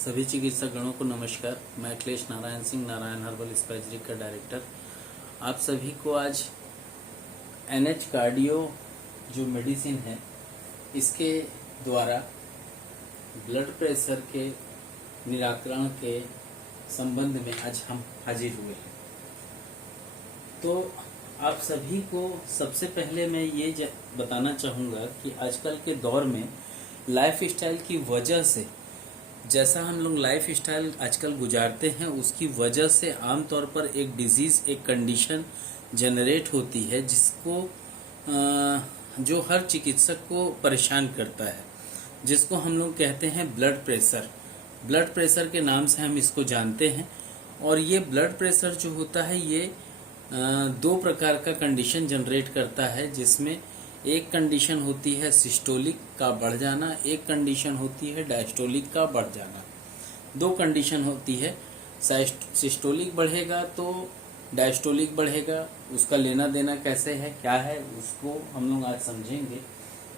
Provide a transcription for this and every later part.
सभी चिकित्सक गणों को नमस्कार। मैं अखिलेश नारायण सिंह, नारायण हर्बल स्पैचरी का डायरेक्टर। आप सभी को आज एनएच कार्डियो जो मेडिसिन है इसके द्वारा ब्लड प्रेशर के निराकरण के संबंध में आज हम हाजिर हुए हैं। तो आप सभी को सबसे पहले मैं ये बताना चाहूँगा कि आजकल के दौर में लाइफ स्टाइल की वजह से, जैसा हम लोग लाइफ स्टाइल आजकल गुजारते हैं उसकी वजह से आमतौर पर एक डिजीज़, एक कंडीशन जनरेट होती है जिसको जो हर चिकित्सक को परेशान करता है, जिसको हम लोग कहते हैं ब्लड प्रेशर। ब्लड प्रेशर के नाम से हम इसको जानते हैं। और ये ब्लड प्रेशर जो होता है ये दो प्रकार का कंडीशन जनरेट करता है, जिसमें एक कंडीशन होती है सिस्टोलिक का बढ़ जाना, एक कंडीशन होती है डायस्टोलिक का बढ़ जाना। दो कंडीशन होती है, सिस्टोलिक बढ़ेगा तो डायस्टोलिक बढ़ेगा। उसका लेना देना कैसे है, क्या है, उसको हम लोग आज समझेंगे।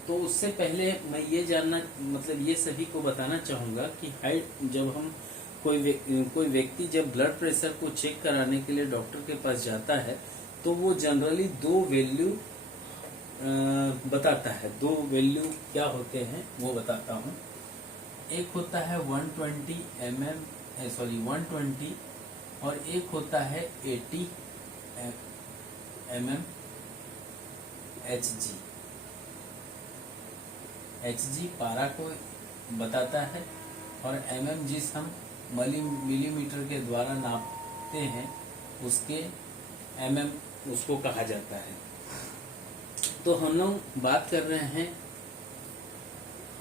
तो उससे पहले मैं ये जानना, मतलब ये सभी को बताना चाहूँगा कि जब हम कोई व्यक्ति जब ब्लड प्रेशर को चेक कराने के लिए डॉक्टर के पास जाता है तो वो जनरली दो वैल्यू बताता है। दो वैल्यू क्या होते हैं वो बताता हूँ। एक होता है 120 और एक होता है 80 mm Hg पारा को बताता है और mm जिस हम मिलीमीटर के द्वारा नापते हैं उसके mm उसको कहा जाता है। तो हम लोग बात कर रहे हैं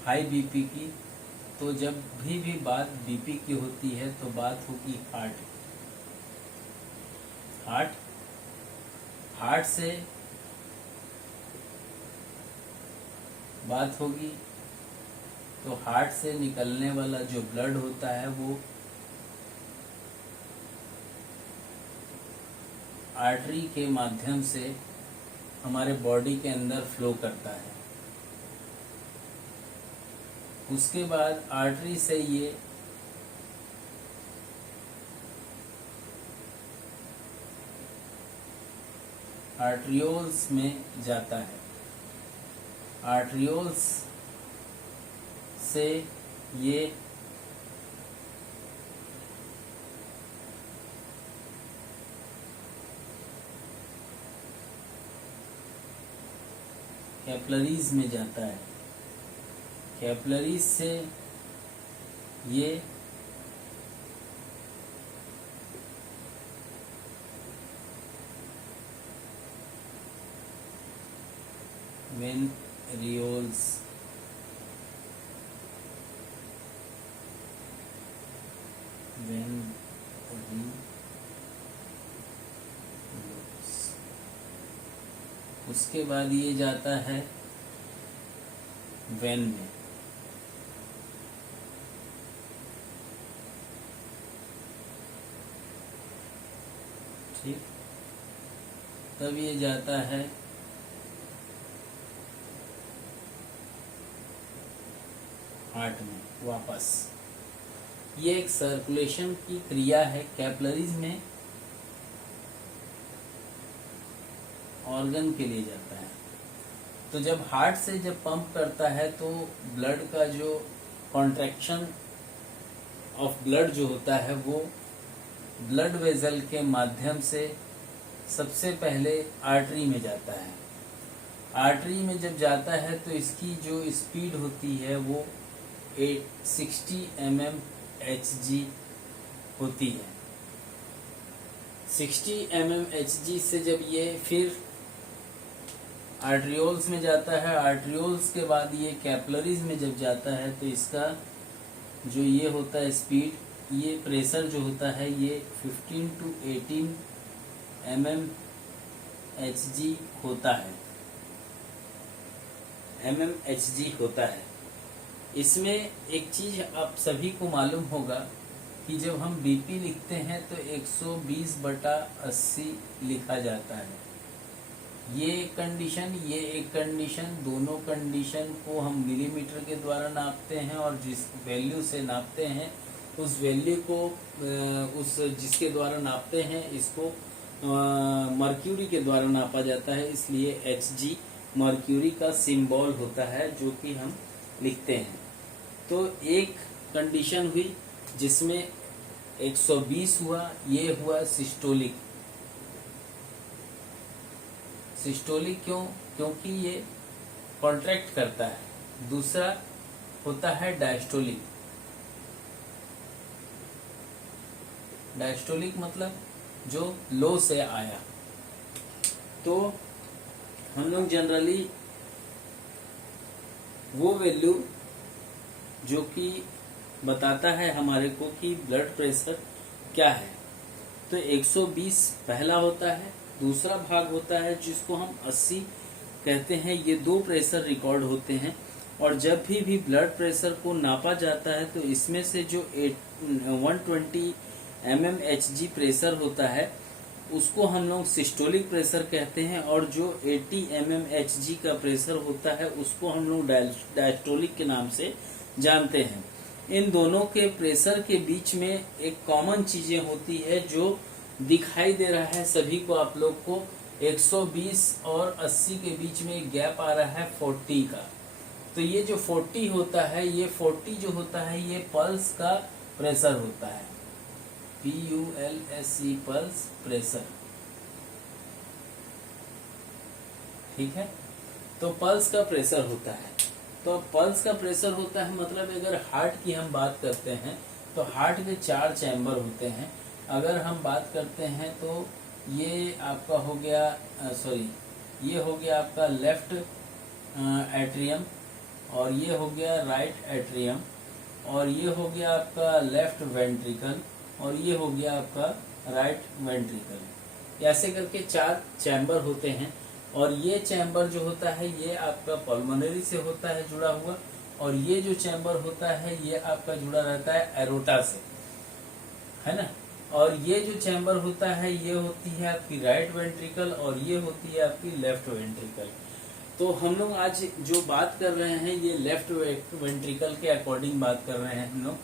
हाई बीपी की। तो जब भी बात बीपी की होती है तो बात होगी हार्ट से बात होगी। तो हार्ट से निकलने वाला जो ब्लड होता है वो आर्टरी के माध्यम से हमारे बॉडी के अंदर फ्लो करता है। उसके बाद आर्टरी से ये आर्ट्रियोल्स में जाता है। आर्ट्रियोल्स से ये कैपिलरीज में जाता है। कैपिलरीज से ये वेनरियोल्स उसके बाद ये जाता है वेन में। ठीक, तब ये जाता है हार्ट में वापस। ये एक सर्कुलेशन की क्रिया है। कैपिलरीज में ऑर्गन के लिए जाता है। तो जब हार्ट से जब पंप करता है तो ब्लड का जो कॉन्ट्रैक्शन ऑफ ब्लड जो होता है वो ब्लड वेसल के माध्यम से सबसे पहले आर्टरी में जाता है। आर्टरी में जब जाता है तो इसकी जो स्पीड होती है वो 60 mm Hg होती है। 60 mm Hg से जब ये फिर आर्ट्रियोल्स में जाता है, आर्ट्रियोल्स के बाद ये कैपिलरीज में जब जाता है तो इसका जो ये होता है स्पीड, ये प्रेशर जो होता है ये 15 to 18 mm Hg होता है। Hg होता है। इसमें एक चीज आप सभी को मालूम होगा कि जब हम बीपी लिखते हैं तो 120/80 लिखा जाता है। ये एक कंडीशन, दोनों कंडीशन को हम मिलीमीटर के द्वारा नापते हैं और जिस वैल्यू से नापते हैं उस वैल्यू को उस जिसके द्वारा नापते हैं इसको मर्क्यूरी के द्वारा नापा जाता है, इसलिए Hg मर्क्यूरी का सिंबल होता है जो कि हम लिखते हैं। तो एक कंडीशन हुई जिसमें 120 हुआ, ये हुआ सिस्टोलिक। सिस्टोलिक क्यों? क्योंकि ये कॉन्ट्रैक्ट करता है। दूसरा होता है डायस्टोलिक। डायस्टोलिक मतलब जो लो से आया। तो हम लोग जनरली वो वैल्यू जो कि बताता है हमारे को कि ब्लड प्रेशर क्या है, तो 120 पहला होता है। दूसरा भाग होता है जिसको हम 80 कहते हैं। ये दो प्रेशर रिकॉर्ड होते हैं, और जब भी ब्लड प्रेशर को नापा जाता है तो इसमें से जो 120 mmHg प्रेशर होता है उसको हम लोग सिस्टोलिक प्रेशर कहते हैं, और जो 80 mmHg का प्रेशर होता है उसको हम लोग डायस्टोलिक के नाम से जानते हैं। इन दोनों के प्रेशर के बीच में एक कॉमन चीजें होती है जो दिखाई दे रहा है सभी को, आप लोग को 120 और 80 के बीच में गैप आ रहा है 40 का। तो ये जो 40 होता है, ये 40 जो होता है ये पल्स का प्रेशर होता है, PULSE पल्स प्रेशर। ठीक है, तो पल्स का प्रेशर होता है। तो पल्स का प्रेशर होता है मतलब अगर हार्ट की हम बात करते हैं तो हार्ट के 4 चैम्बर होते हैं। अगर हम बात करते हैं तो ये आपका हो गया ये हो गया आपका लेफ्ट एट्रियम, और ये हो गया राइट एट्रियम, और ये हो गया आपका लेफ्ट वेंट्रिकल, और ये हो गया आपका राइट वेंट्रिकल। ऐसे करके 4 चैम्बर होते हैं। और ये चैम्बर जो होता है ये आपका पल्मोनरी से होता है जुड़ा हुआ, और ये जो चैम्बर होता है ये आपका जुड़ा रहता है एरोटा से, है ना। और ये जो चैम्बर होता है ये होती है आपकी राइट वेंट्रिकल, और ये होती है आपकी लेफ्ट वेंट्रिकल। तो हम लोग आज जो बात कर रहे हैं ये लेफ्ट वेंट्रिकल के अकॉर्डिंग बात कर रहे हैं।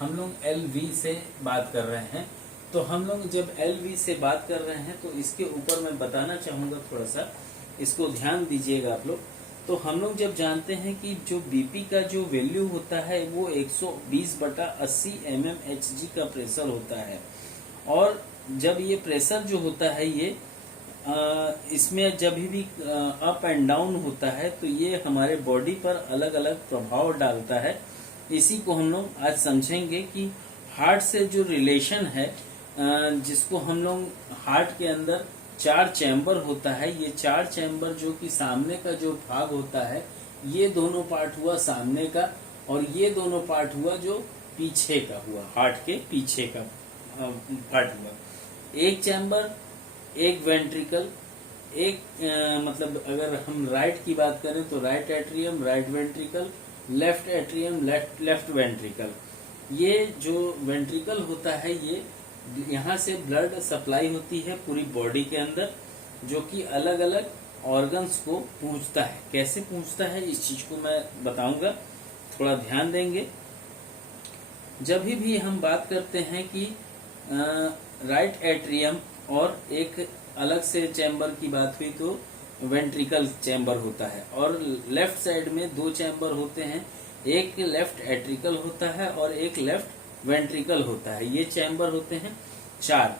हम लोग LV से बात कर रहे हैं। तो हम लोग जब LV से बात कर रहे हैं तो इसके ऊपर मैं बताना चाहूंगा, थोड़ा सा इसको ध्यान दीजिएगा आप लोग। तो हम लोग जब जानते हैं कि जो BP का जो वैल्यू होता है वो 120/80 mmHg का प्रेशर होता है, और जब ये प्रेशर जो होता है ये इसमें जब भी अप एंड डाउन होता है तो ये हमारे बॉडी पर अलग अलग प्रभाव डालता है। इसी को हम लोग आज समझेंगे कि हार्ट से जो रिलेशन है, जिसको हम लोग हार्ट के अंदर 4 चैम्बर होता है, ये 4 चैम्बर जो कि सामने का जो भाग होता है ये दोनों पार्ट हुआ सामने का, और ये दोनों पार्ट हुआ जो पीछे का हुआ, हार्ट के पीछे का पार्ट हुआ। एक चैम्बर, एक वेंट्रिकल, एक मतलब अगर हम राइट की बात करें तो right atrium, right ventricle, left atrium, left ventricle. ये जो वेंट्रिकल होता है ये यहाँ से ब्लड सप्लाई होती है पूरी बॉडी के अंदर, जो कि अलग अलग ऑर्गन्स को पहुंचता है। कैसे पहुंचता है इस चीज को मैं बताऊंगा, थोड़ा ध्यान देंगे। जब भी हम बात करते हैं कि राइट एट्रियम और एक अलग से चैम्बर की बात हुई तो वेंट्रिकल चैम्बर होता है, और लेफ्ट साइड में 2 चैम्बर होते हैं, एक लेफ्ट एट्रिकल होता है और एक लेफ्ट वेंट्रिकल होता है। ये चैम्बर होते हैं 4।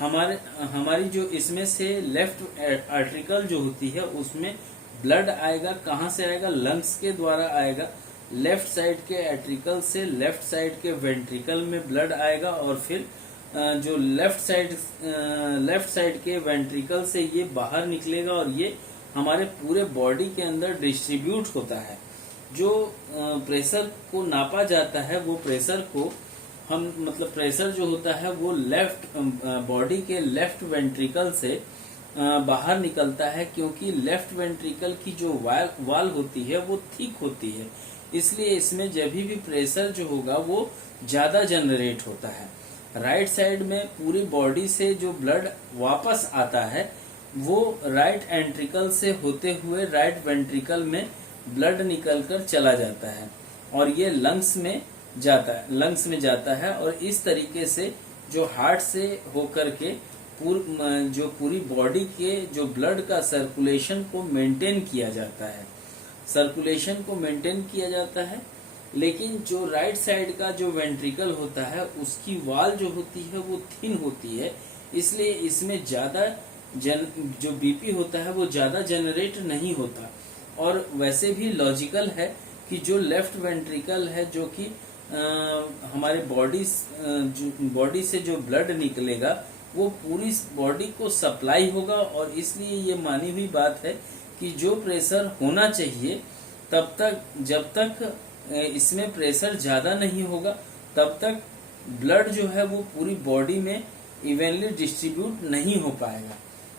हमारी जो इसमें से लेफ्ट एट्रिकल जो होती है उसमें ब्लड आएगा, कहाँ से आएगा? लंग्स के द्वारा आएगा। लेफ्ट साइड के एट्रिकल से लेफ्ट साइड के वेंट्रिकल में ब्लड आएगा, और फिर जो लेफ्ट साइड के वेंट्रिकल से ये बाहर निकलेगा, और ये हमारे पूरे बॉडी के अंदर डिस्ट्रीब्यूट होता है। जो प्रेशर को नापा जाता है वो प्रेशर को हम मतलब प्रेशर जो होता है वो लेफ्ट बॉडी के लेफ्ट वेंट्रिकल से बाहर निकलता है, क्योंकि लेफ्ट वेंट्रिकल की जो वाल होती है वो थिक होती है, इसलिए इसमें जब भी प्रेशर जो होगा वो ज्यादा जनरेट होता है। राइट साइड में पूरी बॉडी से जो ब्लड वापस आता है वो राइट एंट्रिकल से होते हुए राइट वेंट्रिकल में ब्लड निकलकर चला जाता है, और ये लंग्स में जाता है, लंग्स में जाता है, और इस तरीके से जो हार्ट से होकर के जो पूरी बॉडी के जो ब्लड का सर्कुलेशन को मेंटेन किया जाता है, सर्कुलेशन को मेंटेन किया जाता है। लेकिन जो राइट साइड का जो वेंट्रिकल होता है उसकी वॉल जो होती है वो थिन होती है, इसलिए इसमें ज्यादा जो बीपी होता है वो ज्यादा जनरेट नहीं होता। और वैसे भी लॉजिकल है कि जो लेफ्ट वेंट्रिकल है, जो कि हमारे बॉडी से जो ब्लड निकलेगा वो पूरी बॉडी को सप्लाई होगा, और इसलिए ये मानी हुई बात है कि जो प्रेशर होना चाहिए तब तक, जब तक इसमें प्रेशर ज्यादा नहीं होगा तब तक ब्लड जो है वो पूरी बॉडी में इवनली डिस्ट्रीब्यूट नहीं हो पाएगा।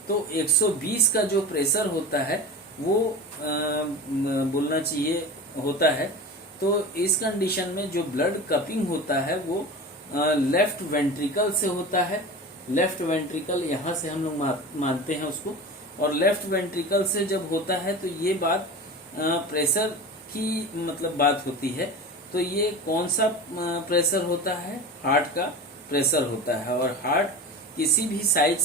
तो 120 का जो प्रेशर होता है वो बोलना चाहिए होता है। तो इस कंडीशन में जो ब्लड कपिंग होता है वो लेफ्ट वेंट्रिकल से होता है। लेफ्ट वेंट्रिकल यहाँ से हम लोग मानते हैं उसको, और लेफ्ट वेंट्रिकल से जब होता है तो ये बात प्रेशर की मतलब बात होती है। तो ये कौन सा प्रेशर होता है? हार्ट का प्रेशर होता है। और हार्ट किसी भी साइड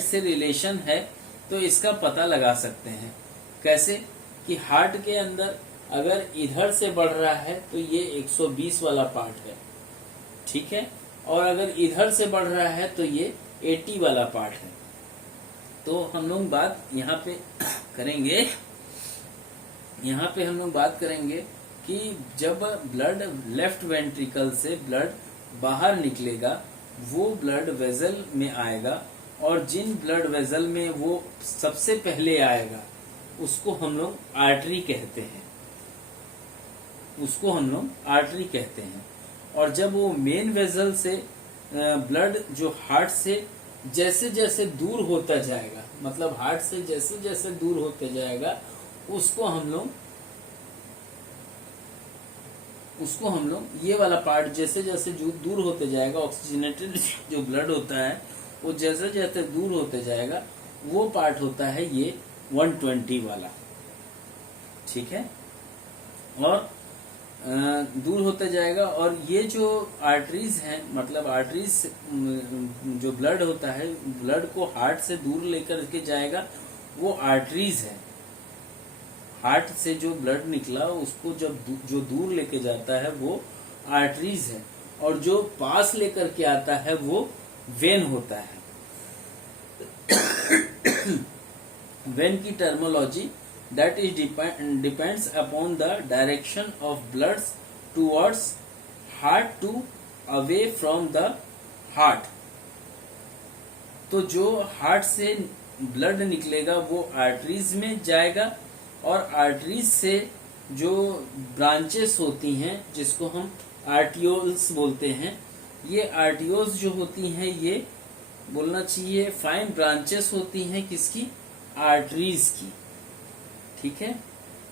से रिलेशन है तो इसका पता लगा सकते हैं। कैसे? कि हार्ट के अंदर अगर इधर से बढ़ रहा है तो ये 120 वाला पार्ट है, ठीक है, और अगर इधर से बढ़ रहा है तो ये 80 वाला पार्ट है। तो हम लोग बात यहाँ पे करेंगे कि जब ब्लड लेफ्ट वेंट्रिकल से ब्लड बाहर निकलेगा वो ब्लड वेजल में आएगा, और जिन ब्लड वेजल में वो सबसे पहले आएगा उसको हम लोग आर्टरी कहते हैं। और जब वो मेन वेजल से ब्लड जो हार्ट से जैसे जैसे दूर होता जाएगा, मतलब हार्ट से जैसे जैसे दूर होते जाएगा उसको हम लोग ये वाला पार्ट जैसे जैसे जो दूर होते जाएगा, ऑक्सीजनेटेड जो ब्लड होता है वो जैसे जैसे दूर होते जाएगा वो पार्ट होता है ये 120 वाला, ठीक है। और दूर होते जाएगा, और ये जो आर्टरीज हैं, मतलब आर्टरीज जो ब्लड होता है, ब्लड को हार्ट से दूर लेकर के जाएगा वो आर्टरीज है। हार्ट से जो ब्लड निकला उसको जो दूर लेके जाता है वो आर्टरीज है, और जो पास लेकर के आता है वो वेन होता है। वेन की terminology that is depends upon the direction of blood towards heart to away from the heart। तो जो हार्ट से ब्लड निकलेगा वो आर्टरीज में जाएगा, और आर्टरीज से जो ब्रांचेस होती हैं जिसको हम आर्टियोल्स बोलते हैं, ये आर्टियोल्स जो होती हैं ये बोलना चाहिए फाइन ब्रांचेस होती हैं किसकी? आर्टरीज की, ठीक है।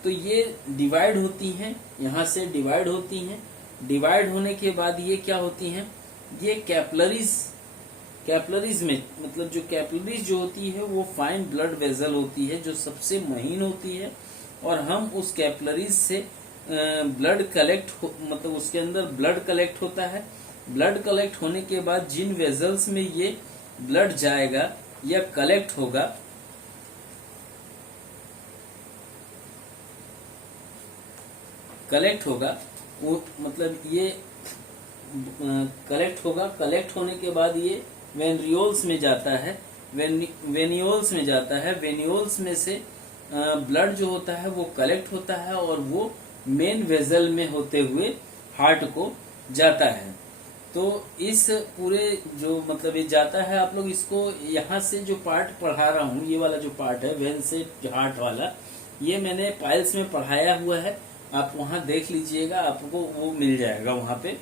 तो ये डिवाइड होती हैं, यहाँ से डिवाइड होती हैं। डिवाइड होने के बाद ये क्या होती हैं? ये कैपलरीज में, मतलब जो कैपलरीज जो होती है वो फाइन ब्लड वेजल होती है जो सबसे महीन होती है, और हम उस कैपलरीज से ब्लड मतलब उसके अंदर ब्लड कलेक्ट होता है। ब्लड कलेक्ट होने के बाद जिन वेजल्स में ये ब्लड जाएगा या कलेक्ट होगा वो मतलब ये कलेक्ट होने के बाद ये वेनियोल्स में जाता है। वेनियोल्स में से ब्लड जो होता है वो कलेक्ट होता है और वो मेन वेजल में होते हुए हार्ट को जाता है। तो इस पूरे जो मतलब ये जाता है, आप लोग इसको यहाँ से जो पार्ट पढ़ा रहा हूँ, ये वाला जो पार्ट है वेन से हार्ट वाला, ये मैंने पाइल्स में पढ़ाया हुआ है, आप वहाँ देख लीजिएगा, आपको वो मिल जाएगा वहाँ पे।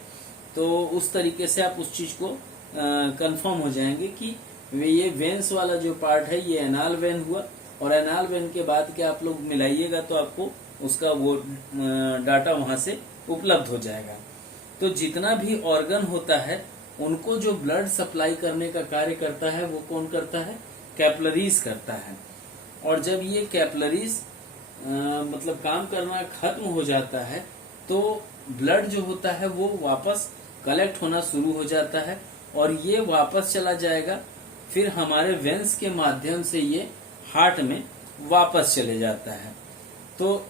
तो उस तरीके से आप उस चीज को कंफर्म हो जाएंगे कि ये वेन्स वाला जो पार्ट है ये एनाल वेन हुआ, और एनाल वेन के बाद के आप लोग मिलाइएगा तो आपको उसका वो डाटा वहाँ से उपलब्ध हो जाएगा। तो जितना भी ऑर्गन होता है उनको जो ब्लड सप्लाई करने का कार्य करता है वो कौन करता है? कैपलरीज करता है। और जब ये कैपलरीज मतलब काम करना खत्म हो जाता है तो ब्लड जो होता है वो वापस कलेक्ट होना शुरू हो जाता है और ये वापस चला जाएगा, फिर हमारे वेंस के माध्यम से ये हार्ट में वापस चले जाता है। तो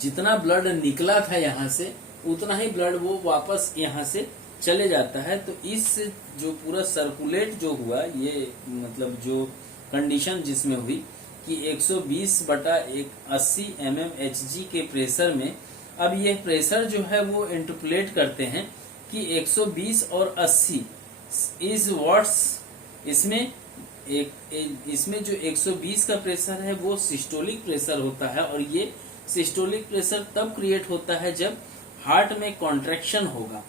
जितना ब्लड निकला था यहाँ से उतना ही ब्लड वो वापस यहाँ से चले जाता है। तो इस जो पूरा सर्कुलेट जो हुआ, ये मतलब जो कंडीशन जिसमें हुई कि 120/80 mmHg के प्रेशर में, अब ये प्रेशर जो है वो इंटरपोलेट करते हैं कि 120 और 80 इज व्हाट्स, इसमें जो 120 का प्रेशर है वो सिस्टोलिक प्रेशर होता है और ये सिस्टोलिक प्रेशर तब क्रिएट होता है जब हार्ट में कॉन्ट्रैक्शन होगा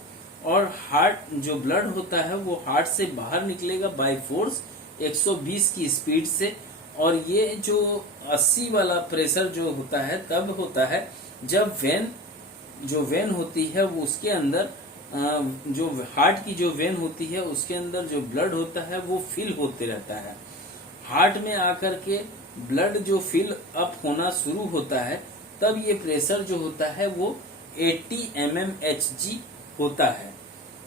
और हार्ट जो ब्लड होता है वो हार्ट से बाहर निकलेगा बाय फोर्स 120 की स्पीड से। और ये जो 80 वाला प्रेशर जो होता है तब होता है जब वेन होती है वो उसके अंदर जो हार्ट की जो वेन होती है उसके अंदर जो ब्लड होता है वो फिल होते रहता है। हार्ट में आकर के ब्लड जो फिल अप होना शुरू होता है तब ये प्रेशर जो होता है वो 80 mmHg होता है।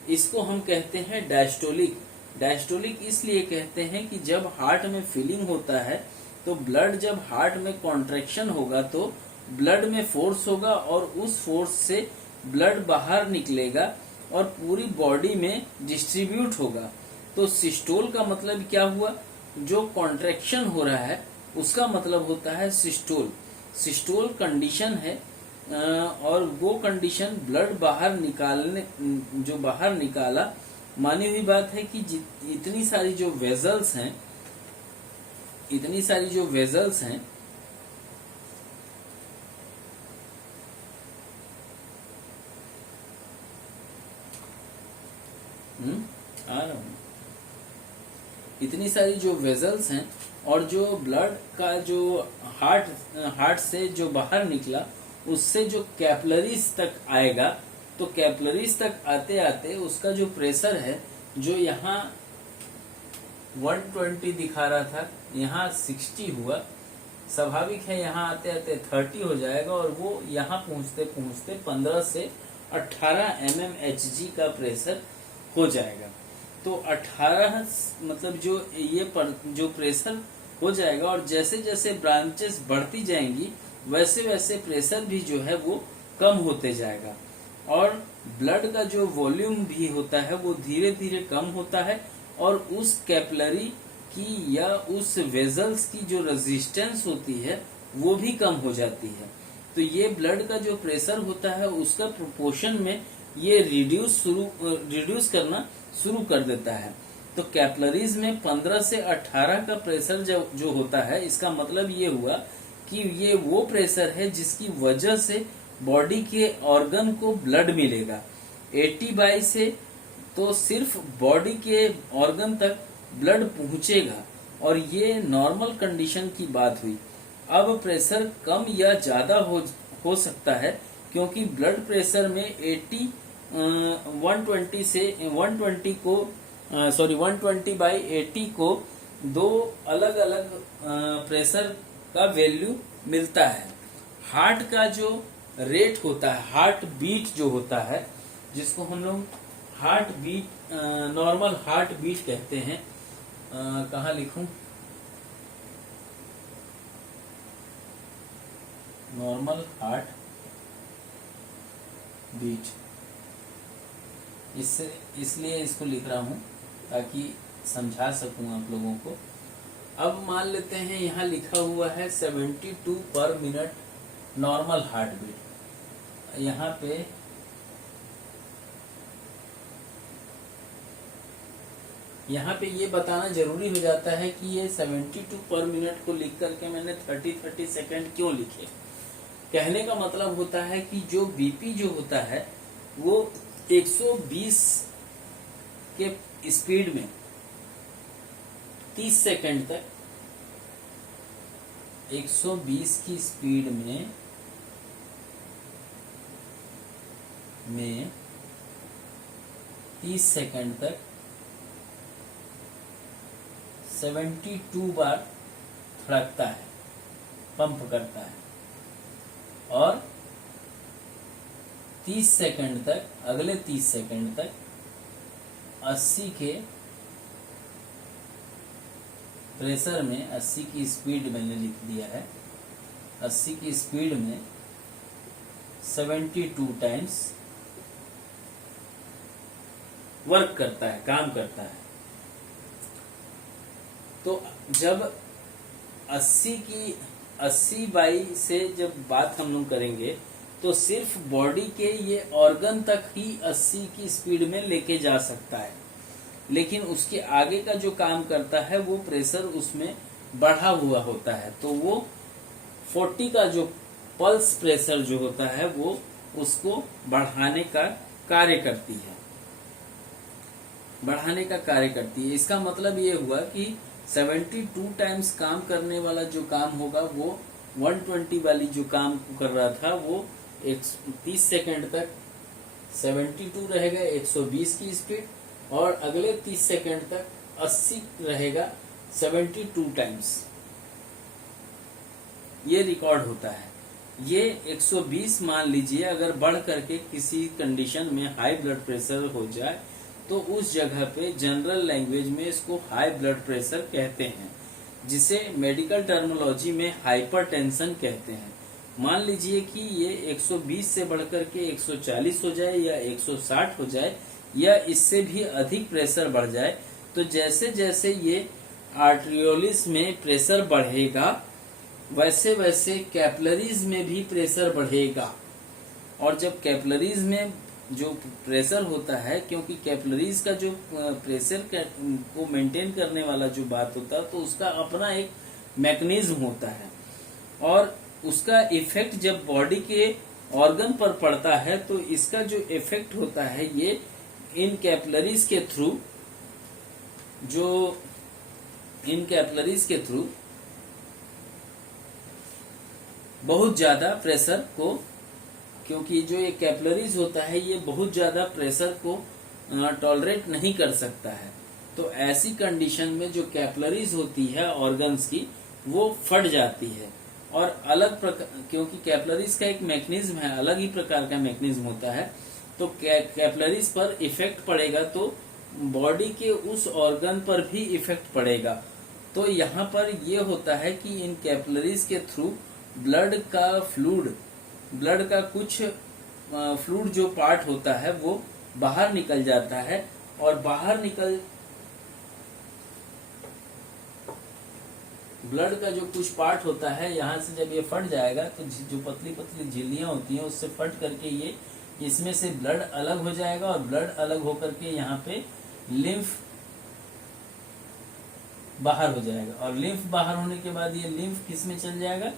इसको हम कहते हैं डायस्टोलिक। डायस्टोलिक इसलिए कहते हैं कि जब हार्ट में फिलिंग होता है तो ब्लड, जब हार्ट में कॉन्ट्रैक्शन होगा तो ब्लड में फोर्स होगा और उस फोर्स से ब्लड बाहर निकलेगा और पूरी बॉडी में डिस्ट्रीब्यूट होगा। तो सिस्टोल का मतलब क्या हुआ, जो कॉन्ट्रैक्शन हो रहा है उसका मतलब होता है सिस्टोल। सिस्टोल कंडीशन है और वो कंडीशन ब्लड बाहर निकालने, जो बाहर निकाला, मानी हुई बात है कि इतनी सारी जो वेजल्स हैं आ रहा हूं, इतनी सारी जो वेजल्स हैं और जो ब्लड का जो हार्ट से जो बाहर निकला उससे जो कैपिलरीज तक आएगा, तो कैपिलरीज तक आते आते उसका जो प्रेशर है जो यहाँ 120 दिखा रहा था यहाँ 60 हुआ, स्वाभाविक है यहाँ आते आते 30 हो जाएगा और वो यहाँ पहुंचते पहुंचते 15 से 18 mmHg का प्रेशर हो जाएगा। तो 18 मतलब जो जो प्रेशर हो जाएगा और जैसे जैसे ब्रांचेस बढ़ती जाएंगी वैसे वैसे प्रेशर भी जो है वो कम होते जाएगा और ब्लड का जो वॉल्यूम भी होता है वो धीरे धीरे कम होता है और उस कैपिलरी की या उस वेजल्स की जो रेजिस्टेंस होती है वो भी कम हो जाती है। तो ये ब्लड का जो प्रेशर होता है उसका प्रोपोर्शन में ये रिड्यूस करना शुरू कर देता है। तो कैपिलरीज में 15 से 18 का प्रेशर जो होता है, इसका मतलब ये हुआ कि ये वो प्रेशर है जिसकी वजह से बॉडी के ऑर्गन को ब्लड मिलेगा। 80/, से तो सिर्फ बॉडी के ऑर्गन तक ब्लड पहुंचेगा और ये नॉर्मल कंडीशन की बात हुई। अब प्रेशर कम या ज्यादा हो सकता है क्योंकि ब्लड प्रेशर में 120/80 को दो अलग अलग प्रेशर का वैल्यू मिलता है। हार्ट का जो रेट होता है, हार्ट बीट जो होता है, जिसको हम लोग heartbeat, normal heartbeat कहते हैं। कहाँ लिखूं, नॉर्मल हार्ट बीट, इसलिए इसको लिख रहा हूं ताकि समझा सकूं आप लोगों को। अब मान लेते हैं यहाँ लिखा हुआ है 72 पर मिनट नॉर्मल हार्ट बीट। यहाँ पे ये बताना जरूरी हो जाता है कि ये 72 पर मिनट को लिख करके मैंने 30 सेकंड क्यों लिखे। कहने का मतलब होता है कि जो बीपी जो होता है वो 120 के स्पीड में 30 सेकंड तक, 120 की स्पीड में 30 सेकंड तक 72 बार धड़कता है, पंप करता है और 30 सेकंड तक, अगले 30 सेकंड तक 80 के प्रेशर में, 80 की स्पीड मैंने लिख दिया है, 80 की स्पीड में 72 टाइम्स वर्क करता है, काम करता है। तो जब 80 बाई से जब बात हम लोग करेंगे तो सिर्फ बॉडी के ये ऑर्गन तक ही 80 की स्पीड में लेके जा सकता है, लेकिन उसके आगे का जो काम करता है वो प्रेशर उसमें बढ़ा हुआ होता है। तो वो 40 का जो पल्स प्रेशर जो होता है वो उसको बढ़ाने का कार्य करती है, बढ़ाने का कार्य करती है। इसका मतलब ये हुआ कि 72 टाइम्स काम करने वाला जो काम होगा वो 120 वाली जो काम कर रहा था वो 30 सेकंड तक 72 रहेगा 120 की स्पीड, और अगले 30 सेकंड तक 80 रहेगा 72 टाइम्स। ये रिकॉर्ड होता है। ये 120 मान लीजिए अगर बढ़ करके किसी कंडीशन में हाई ब्लड प्रेशर हो जाए तो उस जगह पे जनरल लैंग्वेज में इसको हाई ब्लड प्रेशर कहते हैं, जिसे मेडिकल टर्मिनोलॉजी में हाइपरटेंशन कहते हैं। मान लीजिए कि ये 120 से बढ़कर के 140 हो जाए या 160 हो जाए या इससे भी अधिक प्रेशर बढ़ जाए, तो जैसे जैसे ये आर्टरियोलिस में प्रेशर बढ़ेगा वैसे वैसे कैपिलरीज में भी प्रेशर बढ़ेगा। और जब कैपिलरीज में जो प्रेशर होता है, क्योंकि कैपिलरीज का जो प्रेशर को मेंटेन करने वाला जो बात होता है तो उसका अपना एक मैकेनिज्म होता है, और उसका इफेक्ट जब बॉडी के ऑर्गन पर पड़ता है तो इसका जो इफेक्ट होता है ये इन कैपिलरीज के थ्रू, जो इन कैपिलरीज के थ्रू बहुत ज्यादा प्रेशर को, क्योंकि जो ये कैपिलरीज होता है ये बहुत ज्यादा प्रेशर को टॉलरेट नहीं कर सकता है, तो ऐसी कंडीशन में जो कैपिलरीज होती है ऑर्गन्स की वो फट जाती है। और अलग प्रकार, क्योंकि कैपिलरीज का एक मैकेनिज्म है, अलग ही प्रकार का मैकेनिज्म होता है, तो कैपिलरीज पर इफेक्ट पड़ेगा तो बॉडी के उस ऑर्गन पर भी इफेक्ट पड़ेगा। तो यहाँ पर ये होता है कि इन कैपिलरीज के थ्रू ब्लड का कुछ फ्लूइड जो पार्ट होता है वो बाहर निकल जाता है, और ब्लड का जो कुछ पार्ट होता है यहाँ से जब ये फट जाएगा तो जो पतली पतली झिल्लियां होती हैं उससे फट करके ये इसमें से ब्लड अलग हो जाएगा, और ब्लड अलग होकर के यहाँ पे लिम्फ बाहर हो जाएगा, और लिम्फ बाहर होने के बाद ये लिम्फ किस में चल जाएगा,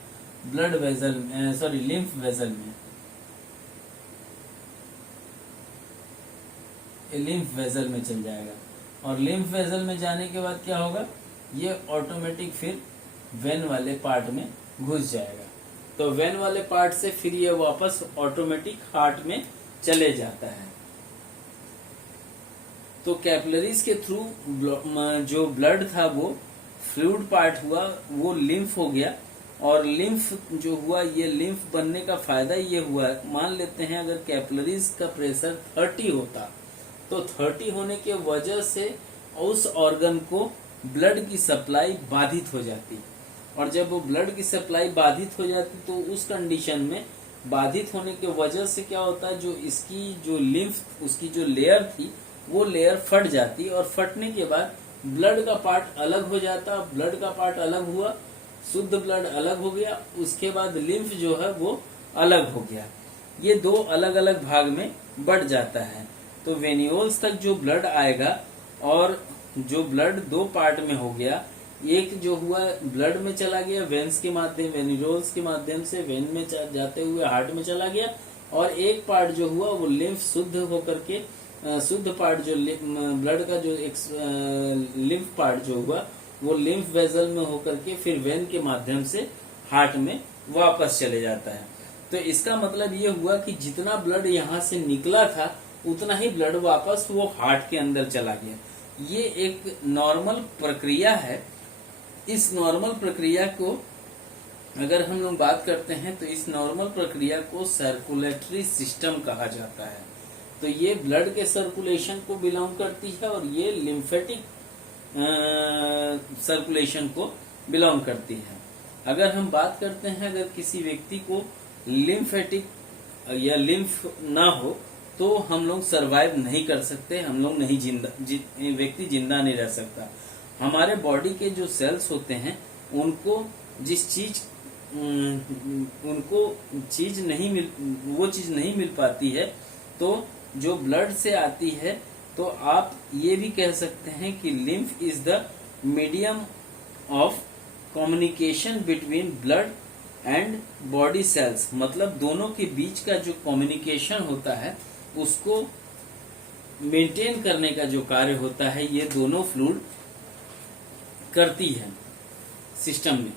ब्लड वेजल में, सॉरी लिम्फ वेजल में, लिम्फ वेजल में चल जाएगा। और लिम्फ वेजल में जाने के बाद क्या होगा, ये ऑटोमेटिक फिर वेन वाले पार्ट में घुस जाएगा। तो वेन वाले पार्ट से फिर ये वापस ऑटोमेटिक हार्ट में चले जाता है। तो कैपिलरीज के थ्रू जो ब्लड था वो फ्लूइड पार्ट हुआ, वो लिम्फ हो गया, और लिम्फ जो हुआ, ये लिम्फ बनने का फायदा ये हुआ, मान लेते हैं अगर कैपिलरीज का प्रेशर 30 होता तो 30 होने के वजह से उस ऑर्गन को ब्लड की सप्लाई बाधित हो जाती, और जब वो ब्लड की सप्लाई बाधित हो जाती तो उस कंडीशन में बाधित होने के वजह से क्या होता है, जो इसकी जो लिम्फ उसकी जो लेयर थी वो लेयर फट जाती, और फटने के बाद ब्लड का पार्ट अलग हो जाता, ब्लड का पार्ट अलग हुआ, शुद्ध ब्लड अलग हो गया, उसके बाद लिम्फ जो है वो अलग हो गया। ये दो अलग अलग भाग में बढ़ जाता है। तो वेन्यूल्स तक जो ब्लड आएगा, और जो ब्लड दो पार्ट में हो गया, एक जो हुआ ब्लड में चला गया वेन्स के माध्यम, वेन्यूल्स के माध्यम से वेन में जाते हुए हार्ट में चला गया, और एक पार्ट जो हुआ वो लिम्फ शुद्ध होकर के शुद्ध पार्ट जो ब्लड का जो एक लिम्फ पार्ट जो हुआ वो लिम्फ वेजल में होकर के फिर वेन के माध्यम से हार्ट में वापस चले जाता है। तो इसका मतलब ये हुआ कि जितना ब्लड यहाँ से निकला था उतना ही ब्लड वापस वो हार्ट के अंदर चला गया। ये एक नॉर्मल प्रक्रिया है। इस नॉर्मल प्रक्रिया को अगर हम लोग बात करते हैं तो इस नॉर्मल प्रक्रिया को सर्कुलेटरी सिस्टम कहा जाता है। तो ये ब्लड के सर्कुलेशन को बिलोंग करती है और ये लिम्फेटिक सर्कुलेशन को बिलोंग करती है। अगर हम बात करते हैं अगर किसी व्यक्ति को लिम्फेटिक या लिम्फ ना हो तो हम लोग सरवाइव नहीं कर सकते, हम लोग नहीं व्यक्ति जिंदा नहीं रह सकता। हमारे बॉडी के जो सेल्स होते हैं उनको जिस चीज उनको चीज नहीं मिल वो चीज नहीं मिल पाती है तो जो ब्लड से आती है, तो आप ये भी कह सकते हैं कि lymph is the medium of communication between blood and body cells. मतलब दोनों के बीच का जो कम्युनिकेशन होता है उसको मेंटेन करने का जो कार्य होता है ये दोनों फ्लूइड करती है सिस्टम में।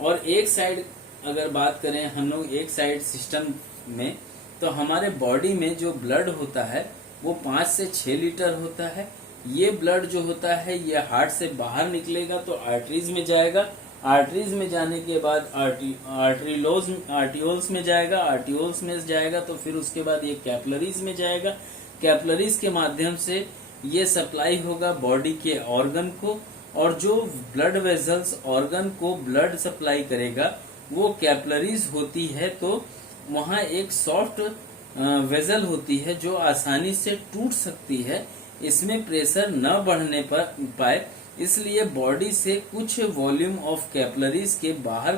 और एक साइड अगर बात करें हम लोग एक साइड सिस्टम में, तो हमारे बॉडी में जो ब्लड होता है वो 5 से 6 लीटर होता है। ये ब्लड जो होता है ये हार्ट से बाहर निकलेगा तो आर्टरीज में जाएगा, आर्टरीज में जाने के बाद आर्टियोल्स में जाएगा, आर्टियोल्स में जाएगा तो फिर उसके बाद ये कैपिलरीज में जाएगा। कैपिलरीज के माध्यम से ये सप्लाई होगा बॉडी के ऑर्गन को, और जो ब्लड वेजल्स ऑर्गन को ब्लड सप्लाई करेगा वो कैपिलरीज होती है। तो वहाँ एक सॉफ्ट वेजल होती है जो आसानी से टूट सकती है, इसमें प्रेशर न बढ़ने पर पाए, इसलिए बॉडी से कुछ वॉल्यूम ऑफ कैपिलरीज के बाहर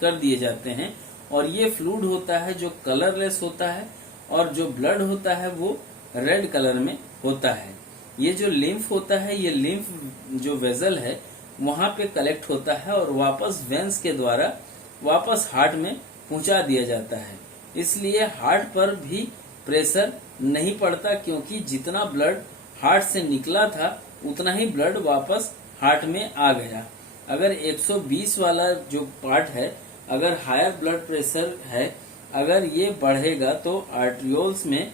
कर दिए जाते हैं। और ये फ्लूइड होता है जो कलरलेस होता है, और जो ब्लड होता है वो रेड कलर में होता है। ये जो लिम्फ होता है, ये लिम्फ जो वेजल है वहां पे कलेक्ट होता है और वापस वेंस के द्वारा वापस हार्ट में पहुंचा दिया जाता है। इसलिए हार्ट पर भी प्रेशर नहीं पड़ता, क्योंकि जितना ब्लड हार्ट से निकला था उतना ही ब्लड वापस हार्ट में आ गया। अगर 120 वाला जो पार्ट है, अगर हायर ब्लड प्रेशर है, अगर ये बढ़ेगा तो आर्ट्रियोल्स में,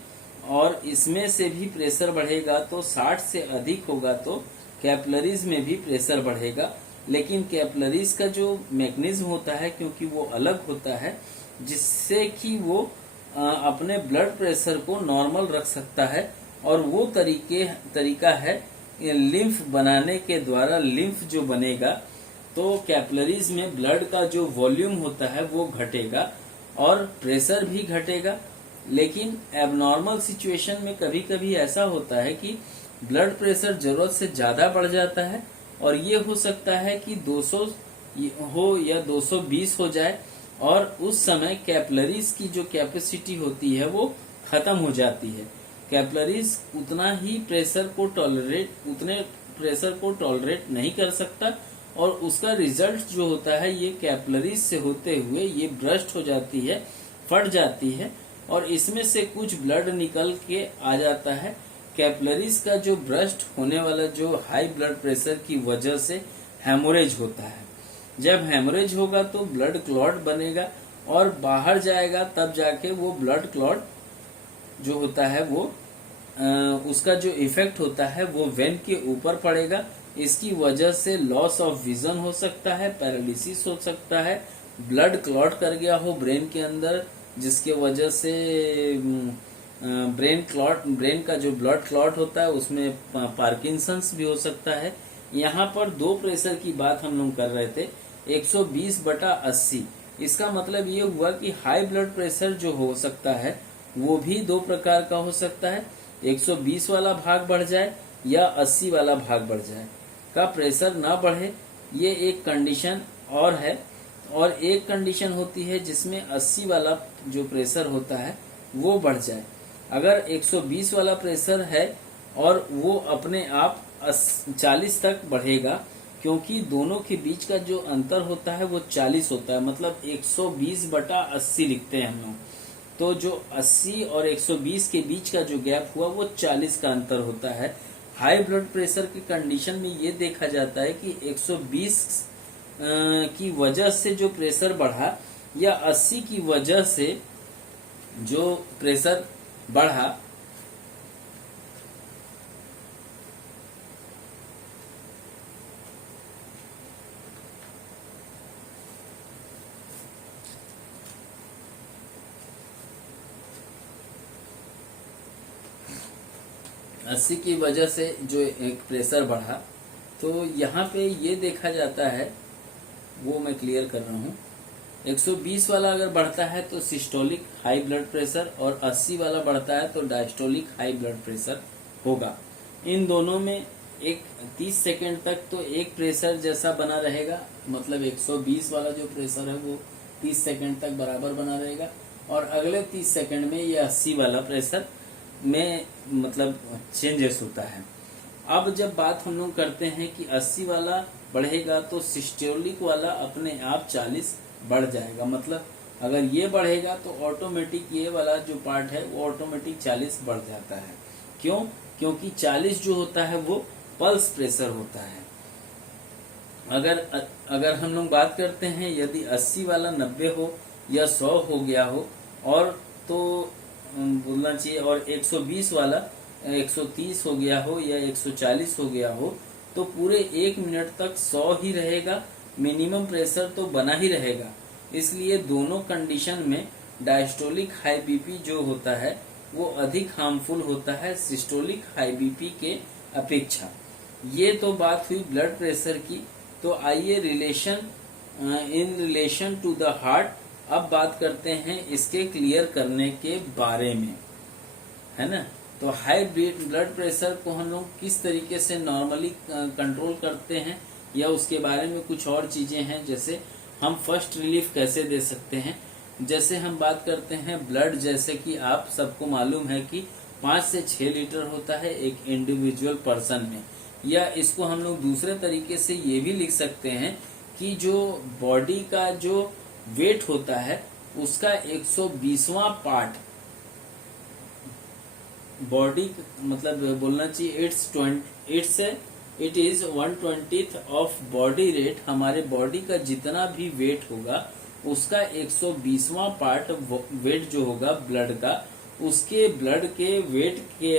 और इसमें से भी प्रेशर बढ़ेगा तो 60 से अधिक होगा तो कैपिलरीज में भी प्रेशर बढ़ेगा। लेकिन कैपिलरीज का जो मैकेनिज्म होता है, क्योंकि वो अलग होता है, जिससे कि वो अपने ब्लड प्रेशर को नॉर्मल रख सकता है, और वो तरीका है लिम्फ बनाने के द्वारा। लिम्फ जो बनेगा तो कैपिलरीज में ब्लड का जो वॉल्यूम होता है वो घटेगा और प्रेशर भी घटेगा। लेकिन एबनॉर्मल सिचुएशन में कभी कभी ऐसा होता है कि ब्लड प्रेशर जरूरत से ज्यादा बढ़ जाता है, और ये हो सकता है कि 200 हो या 220 हो जाए, और उस समय कैपिलरीज की जो कैपेसिटी होती है वो खत्म हो जाती है। कैपिलरीज उतने प्रेशर को टॉलरेट नहीं कर सकता, और उसका रिजल्ट जो होता है ये कैपिलरीज से होते हुए ये ब्रस्ट हो जाती है, फट जाती है, और इसमें से कुछ ब्लड निकल के आ जाता है। कैपिलरीज का जो ब्रस्ट होने वाला जो हाई ब्लड प्रेशर की वजह से हेमोरेज होता है। जब हेमोरेज होगा तो ब्लड क्लॉट बनेगा और बाहर जाएगा, तब जाके वो ब्लड क्लॉट जो होता है वो उसका जो इफेक्ट होता है वो वेन के ऊपर पड़ेगा। इसकी वजह से लॉस ऑफ विजन हो सकता है, पैरालिसिस हो सकता है, ब्लड क्लॉट कर गया हो ब्रेन के अंदर, जिसके वजह से ब्रेन का जो ब्लड क्लॉट होता है उसमें पार्किंसंस भी हो सकता है। यहाँ पर 2 प्रेशर की बात हम लोग कर रहे थे, 120/80। इसका मतलब ये हुआ कि हाई ब्लड प्रेशर जो हो सकता है वो भी 2 प्रकार का हो सकता है, 120 वाला भाग बढ़ जाए या 80 वाला भाग बढ़ जाए। का प्रेशर ना बढ़े, ये एक कंडीशन और है। और एक कंडीशन होती है जिसमें 80 वाला जो प्रेशर होता है वो बढ़ जाए। अगर 120 वाला प्रेशर है और वो अपने आप 40 तक बढ़ेगा, क्योंकि दोनों के बीच का जो अंतर होता है वो 40 होता है, मतलब 120/80 लिखते हैं हम लोग। तो जो 80 और 120 के बीच का जो गैप हुआ वो 40 का अंतर होता है। हाई ब्लड प्रेशर की कंडीशन में ये देखा जाता है कि 120 की वजह से जो प्रेशर बढ़ा या 80 की वजह से जो प्रेशर बढ़ा, 80 की वजह से जो एक प्रेशर बढ़ा, तो यहाँ पे ये देखा जाता है, वो मैं क्लियर कर रहा हूँ। 120 वाला अगर बढ़ता है तो सिस्टोलिक हाई ब्लड प्रेशर, और 80 वाला बढ़ता है तो डायस्टोलिक हाई ब्लड प्रेशर होगा। इन दोनों में एक 30 सेकंड तक तो एक प्रेशर जैसा बना रहेगा, मतलब 120 वाला जो प्रेशर है वो 30 सेकंड तक बराबर बना रहेगा, और अगले 30 सेकंड में ये 80 वाला प्रेशर में मतलब चेंजेस होता है। अब जब बात हम लोग करते हैं कि 80 वाला बढ़ेगा तो सिस्टोलिक वाला अपने आप 40 बढ़ जाएगा, मतलब अगर ये बढ़ेगा तो ऑटोमेटिक ये वाला जो पार्ट है वो ऑटोमेटिक 40 बढ़ जाता है। क्यों? क्योंकि 40 जो होता है वो पल्स प्रेशर होता है। अगर हम लोग बात करते हैं, यदि 80 वाला 90 हो या 100 हो गया हो, और तो बोलना चाहिए, और 120 वाला 130 हो गया हो या 140 हो गया हो, तो पूरे 1 मिनट तक 100 ही रहेगा, मिनिमम प्रेशर तो बना ही रहेगा। इसलिए दोनों कंडीशन में डायस्टोलिक हाई बीपी जो होता है वो अधिक हार्मफुल होता है सिस्टोलिक हाई बीपी के अपेक्षा। ये तो बात हुई ब्लड प्रेशर की। तो आइए in relation to the heart अब बात करते हैं इसके क्लियर करने के बारे में, है ना। तो हाई ब्लड प्रेशर को हम लोग किस तरीके से नॉर्मली कंट्रोल करते हैं, या उसके बारे में कुछ और चीजें हैं, जैसे हम फर्स्ट रिलीफ कैसे दे सकते हैं। जैसे हम बात करते हैं ब्लड, जैसे कि आप सबको मालूम है कि 5 से 6 लीटर होता है एक इंडिविजुअल पर्सन में, या इसको हम लोग दूसरे तरीके से ये भी लिख सकते हैं कि जो बॉडी का जो वेट होता है उसका 120वां पार्ट, बॉडी मतलब बोलना चाहिए it is 1/20 of body rate. हमारे बॉडी का जितना भी वेट होगा उसका 120वां पार्ट वेट जो होगा ब्लड का, उसके ब्लड के वेट के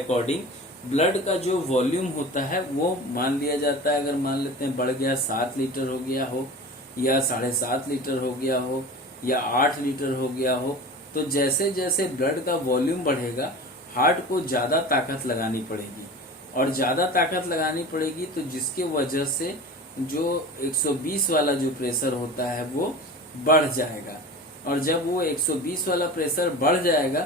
अकॉर्डिंग ब्लड का जो वॉल्यूम होता है वो मान लिया जाता है। अगर मान लेते हैं बढ़ गया 7 लीटर हो गया हो, या 7.5 लीटर हो गया हो, या 8 लीटर हो गया हो, तो जैसे जैसे ब्लड का वॉल्यूम बढ़ेगा हार्ट को ज्यादा ताकत लगानी पड़ेगी, और ज्यादा ताकत लगानी पड़ेगी तो जिसके वजह से जो 120 वाला जो प्रेशर होता है वो बढ़ जाएगा। और जब वो 120 वाला प्रेशर बढ़ जाएगा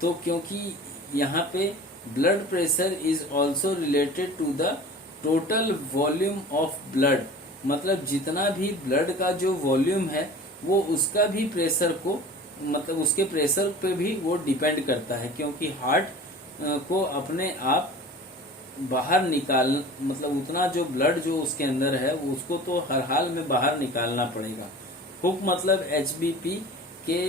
तो क्योंकि यहाँ पे blood pressure is also related to the total volume of blood, मतलब जितना भी ब्लड का जो वॉल्यूम है वो उसका भी प्रेशर को, मतलब उसके प्रेशर पे भी वो डिपेंड करता है, क्योंकि हार्ट को अपने आप बाहर निकाल, मतलब उतना जो ब्लड जो उसके अंदर है उसको तो हर हाल में बाहर निकालना पड़ेगा। हुक मतलब एचबीपी के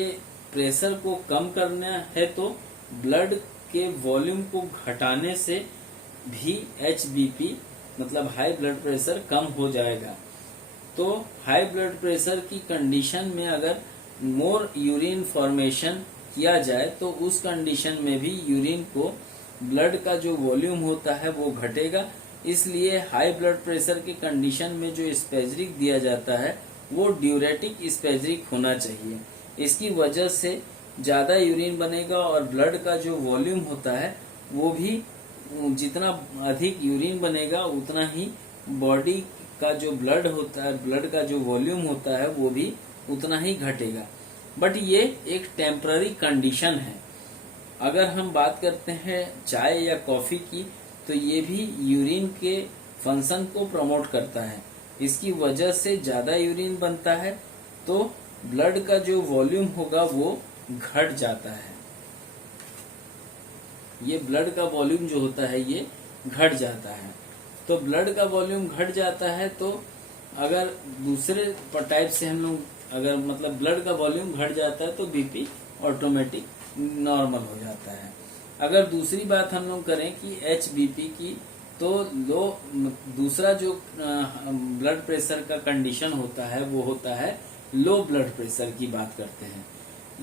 प्रेशर को कम करना है तो ब्लड के वॉल्यूम को घटाने से भी एचबीपी मतलब हाई ब्लड प्रेशर कम हो जाएगा। तो हाई ब्लड प्रेशर की कंडीशन में अगर मोर यूरिन फॉर्मेशन किया जाए तो उस कंडीशन में भी यूरिन को ब्लड का जो वॉल्यूम होता है वो घटेगा। इसलिए हाई ब्लड प्रेशर की कंडीशन में जो स्पेजरिक दिया जाता है वो ड्यूरेटिक स्पेजरिक होना चाहिए। इसकी वजह से ज्यादा यूरिन बनेगा और ब्लड का जो वॉल्यूम होता है वो भी, जितना अधिक यूरिन बनेगा उतना ही बॉडी का जो ब्लड होता है, ब्लड का जो वॉल्यूम होता है वो भी उतना ही घटेगा। बट ये एक टेम्पररी कंडीशन है। अगर हम बात करते हैं चाय या कॉफी की तो ये भी यूरिन के फंक्शन को प्रमोट करता है। इसकी वजह से ज्यादा यूरिन बनता है तो ब्लड का जो वॉल्यूम होगा वो घट जाता है। ये ब्लड का वॉल्यूम जो होता है ये घट जाता है। तो ब्लड का वॉल्यूम घट जाता है तो अगर दूसरे टाइप से हम लोग अगर मतलब ब्लड का वॉल्यूम घट जाता है तो बीपी ऑटोमेटिक नॉर्मल हो जाता है। अगर दूसरी बात हम लोग करें कि एचबीपी की, तो लो दूसरा जो ब्लड प्रेशर का कंडीशन होता है वो होता है लो ब्लड प्रेशर की बात करते हैं।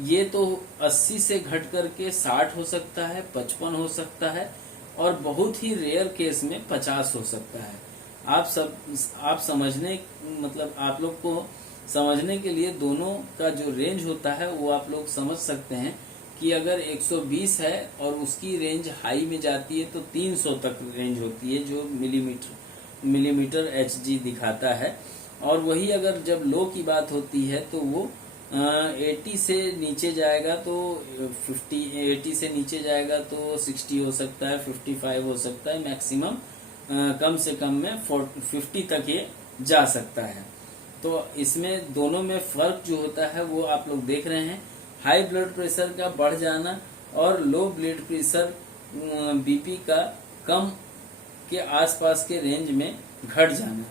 ये तो 80 से घट करके 60 हो सकता है, 55 हो सकता है, और बहुत ही रेयर केस में 50 हो सकता है। आप समझने मतलब आप लोग को समझने के लिए दोनों का जो रेंज होता है वो आप लोग समझ सकते हैं कि अगर 120 है और उसकी रेंज हाई में जाती है तो 300 तक रेंज होती है, जो मिलीमीटर HG दिखाता है। और वही अगर जब लो की बात होती है तो वो 80 से नीचे जाएगा तो 80 से नीचे जाएगा तो 60 हो सकता है, 55 हो सकता है, मैक्सिमम कम से कम में 50 तक ये जा सकता है। तो इसमें दोनों में फर्क जो होता है वो आप लोग देख रहे हैं, हाई ब्लड प्रेशर का बढ़ जाना और लो ब्लड प्रेशर BP का कम के आसपास के रेंज में घट जाना।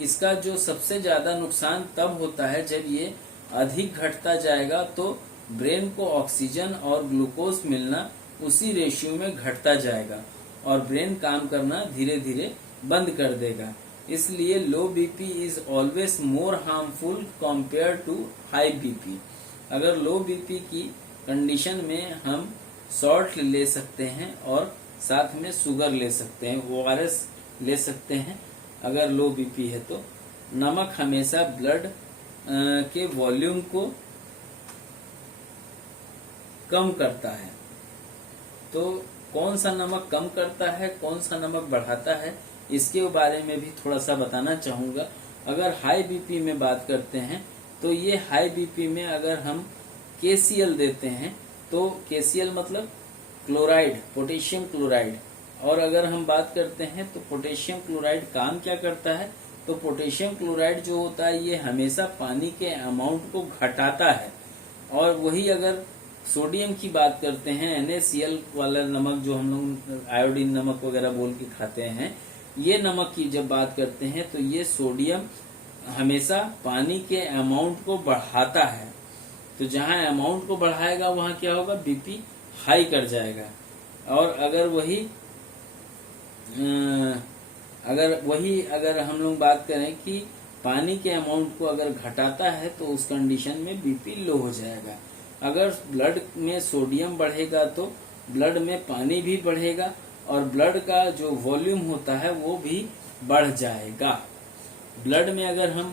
इसका जो सबसे ज्यादा नुकसान तब होता है जब ये अधिक घटता जाएगा तो ब्रेन को ऑक्सीजन और ग्लूकोज मिलना उसी रेशियो में घटता जाएगा और ब्रेन काम करना धीरे धीरे बंद कर देगा। इसलिए low BP is always more harmful compare to high BP। अगर लो BP की कंडीशन में हम सॉल्ट ले सकते हैं और साथ में शुगर ले सकते हैं, ORS ले सकते हैं। अगर लो BP है तो नमक हमेशा ब्लड के वॉल्यूम को कम करता है। तो कौन सा नमक कम करता है, कौन सा नमक बढ़ाता है, इसके बारे में भी थोड़ा सा बताना चाहूंगा। अगर हाई BP में बात करते हैं तो ये हाई BP में अगर हम KCl देते हैं तो KCl मतलब क्लोराइड, पोटेशियम क्लोराइड। और अगर हम बात करते हैं तो पोटेशियम क्लोराइड काम क्या करता है, तो पोटेशियम क्लोराइड जो होता है ये हमेशा पानी के अमाउंट को घटाता है। और वही अगर सोडियम की बात करते हैं, NaCl वाला नमक जो हम लोग आयोडीन नमक वगैरह बोल के खाते हैं, ये नमक की जब बात करते हैं तो ये सोडियम हमेशा पानी के अमाउंट को बढ़ाता है। तो जहां अमाउंट को बढ़ाएगा वहां क्या होगा, BP हाई कर जाएगा। और अगर हम लोग बात करें कि पानी के अमाउंट को अगर घटाता है तो उस कंडीशन में BP लो हो जाएगा। अगर ब्लड में सोडियम बढ़ेगा तो ब्लड में पानी भी बढ़ेगा और ब्लड का जो वॉल्यूम होता है वो भी बढ़ जाएगा। ब्लड में अगर हम